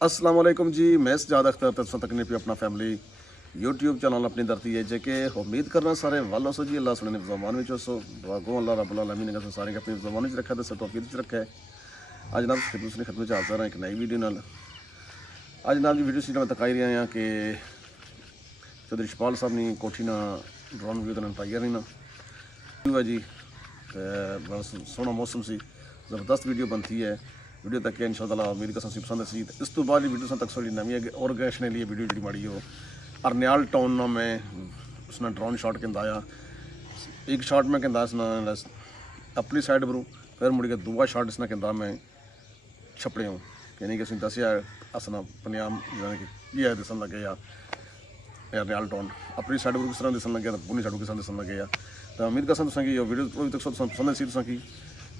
अस्सलाम वालेकुम जी, मैं सजाद अख्तर तकनी पे अपना फैमिली यूट्यूब चैनल अपनी धरती है जेके उम्मीद करना सारे वालों से जी अल्लाह सुने ज़मान में सो गो अल्लाह रब्बुल आलमीन ने सारे अपनी ज़मान में रखा तो तौफीक च रखा है। अज जनाब दूसरी खत्म से हाजिर एक नई वीडियो नाल। अज जनाब जी वीडियो मैं तकाई रहा हैं कि चौधरी शपाल साहब ने कोठी ना ड्रोन व्यू तो पाई रही ना है जी, बस सोहना मौसम से ज़बरदस्त वीडियो बनती है। वीडियो तक इंशाअल्लाह उम्मीद कर पसंद सी। इस तो बाद वीडियो तक थोड़ी नवी ऑर्गेनाइजेशन लिए वीडियो जी माड़ी हो अरनियाल टाउन ना में उसने ड्रोन शॉट कहता आया। एक शॉट में कहता इसना अपनी साइड पर फिर मुड़ के दूसरा शॉट इसने कहता मैं छपड़े हूँ यानी कि दसिया असना पंजाब यानी कि ये दिसन लगे या अरनियाल टाउन अपनी साइड पर किस तरह दिसन लगे पुनी साइड किस तरह दिसन लगे। तो उम्मीद कर ये वीडियो तक पसंद सी तुसा की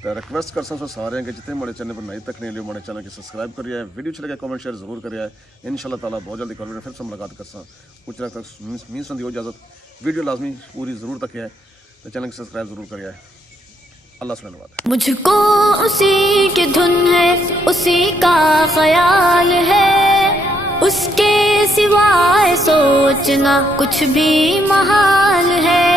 तो रिक्वेस्ट कर सारे कि जितने मेरे चैनल पर नई तक नहीं लियो मेरे चैनल की सब्सक्राइब करिए, वीडियो चले कमेंट शेयर जरूर करिए। इंशाल्लाह ताला बहुत जल्दी कॉल फिर से मुलाकात कर कुछ तक मीन दी इजाज़त वीडियो लाजमी पूरी ज़रूर तक है तो चैनल की सब्सक्राइब जरूर करिए। अल्लाह से धन्यवाद। मुझको उसी की धुन है, उसी का ख्याल है, उसके सिवाय सोचना कुछ भी महाल है।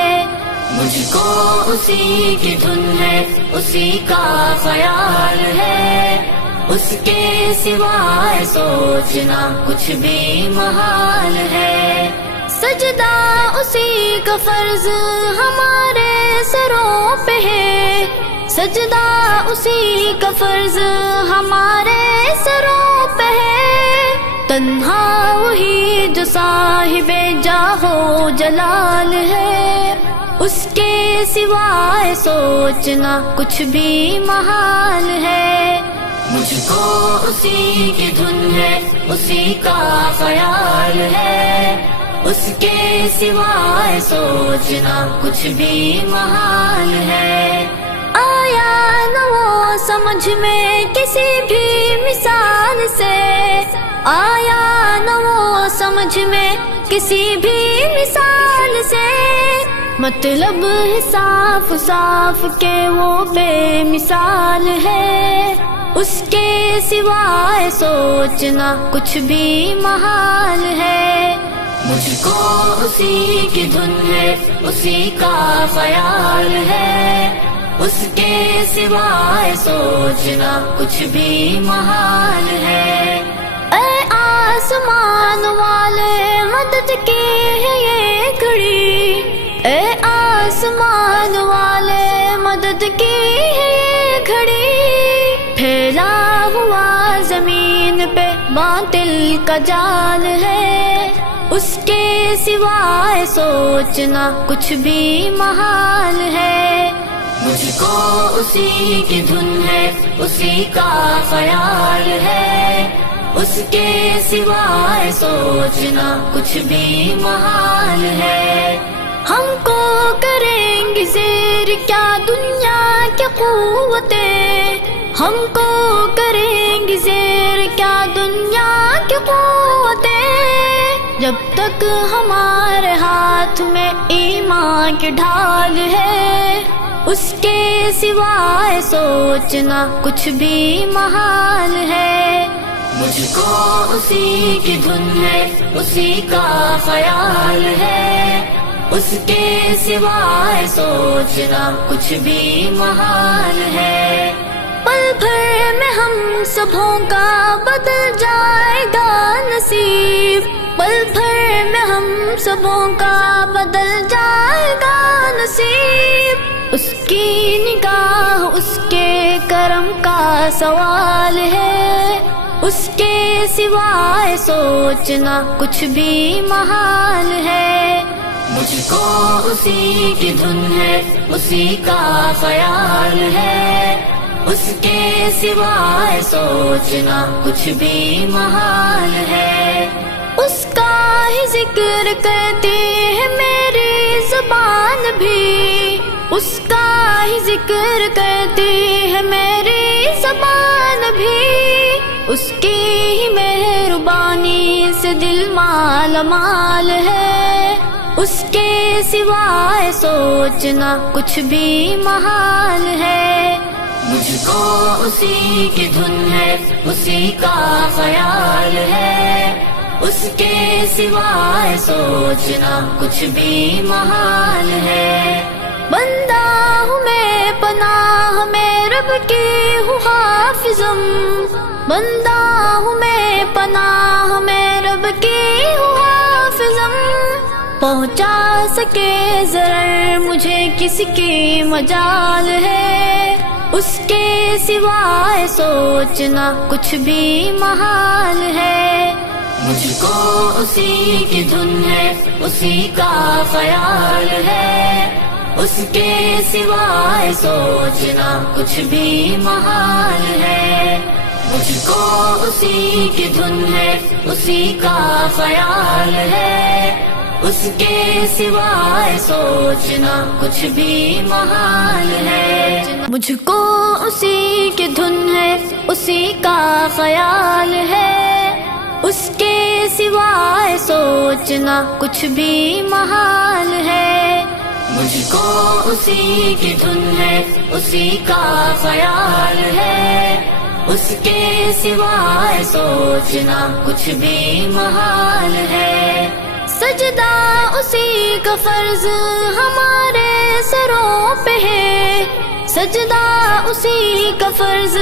मुझको उसी की धुन है, उसी का ख्याल है, उसके सिवाय सोचना कुछ भी महाल है। सजदा उसी का फर्ज हमारे सरों पे है, सजदा उसी का फर्ज हमारे सरों पे है। तन्हा वही जो साहिबे जाहो जलाल है, उसके सिवाय सोचना कुछ भी महाल है। मुझको उसी की धुन है, उसी का ख्याल है, उसके सिवाय सोचना कुछ भी महाल है। आया न वो समझ में किसी भी मिसाल से, आया न वो समझ में किसी भी मिसाल से। मतलब है साफ साफ के वो बेमिसाल है, उसके सिवाय सोचना कुछ भी महाल है। मुझको उसी की धुन है, उसी का ख्याल है, उसके सिवाय सोचना कुछ भी महाल है। ऐ आसमान वाले मदद की है ये घड़ी, ऐ आसमान वाले मदद की है ये घड़ी। फैला हुआ जमीन पे बातिल का जाल है, उसके सिवाय सोचना कुछ भी महाल है। मुझको उसी की धुन है, उसी का ख्याल है, उसके सिवाय सोचना कुछ भी महाल है। हमको करेंगी ज़ेर क्या दुनिया की क़ुव्वतें, हमको करेंगी ज़ेर क्या दुनिया की क़ुव्वतें। जब तक हमारे हाथ में ईमान की ढाल है, उसके सिवाय सोचना कुछ भी महाल है। मुझको उसी की धुन है, उसी का ख्याल है, उसके सिवाय सोचना कुछ भी महाल है। पल भर में हम सबों का बदल जाएगा नसीब, पल भर में हम सबों का बदल जाएगा नसीब। उसकी निगाह उसके करम का सवाल है, उसके सिवाय सोचना कुछ भी महाल है। मुझको उसी की धुन है, उसी का ख्याल है, उसके सिवाय सोचना कुछ भी महाल है। उसका ही जिक्र करती है मेरी जुबान भी, उसका ही जिक्र करती है मेरी जुबान भी। उसकी ही मेहरबानी से दिल माल माल है, उसके सिवाय सोचना कुछ भी महाल है। مجھ کو اسی کی دھن ہے، اسی کا خیال ہے، اس کے سوائے سوچنا کچھ بھی محال ہے۔ بندہ ہوں میں پناہ میں رب کی ہوں حافظم، بندہ ہوں میں پناہ میں رب کی ہوں حافظم، پہنچا سکے ضرر مجھے کس کی مجال ہے، اس کے سوائے سوچنا کچھ بھی محال ہے۔ مجھ کو اسی کی دھن ہے، اسی کا خیال ہے، اس کے سوائے سوچنا کچھ بھی محال ہے۔ مجھ کو اسی کی دھن ہے، اسی کا خیال ہے، اس کے سوائے سوچنا کچھ بھی محال ہے۔ مجھ کو اسی کی دھن ہے، اسی کا خیال ہے، اس کے سوائے سوچنا کچھ بھی محال ہے۔ مجھ کو اسی کی دھن ہے، اسی کا خیال ہے، اس کے سوائے سوچنا کچھ بھی محال ہے۔ سجدہ اسی کا فرض ہمارے سروں پہ ہے، سجدہ اسی کا فرض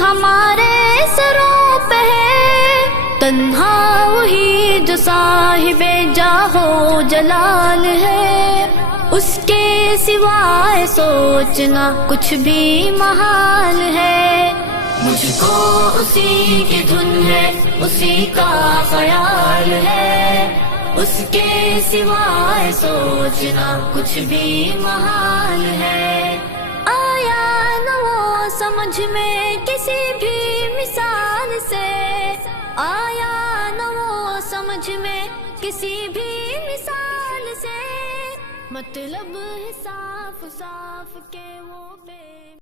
ہمارے سروں پہ ہے، تنہا وہی جو صاحب جاہ و جلال ہے، اس کے سوائے سوچنا کچھ بھی محال ہے۔ مجھ کو اسی کی دھن ہے، اسی کا خیال ہے، اس کے سوائے سوچنا کچھ بھی محال ہے۔ آیا نہ وہ سمجھ میں کسی بھی مثال سے، آیا نہ وہ سمجھ میں کسی بھی مثال سے، مطلب ہے صاف صاف کہ وہ بے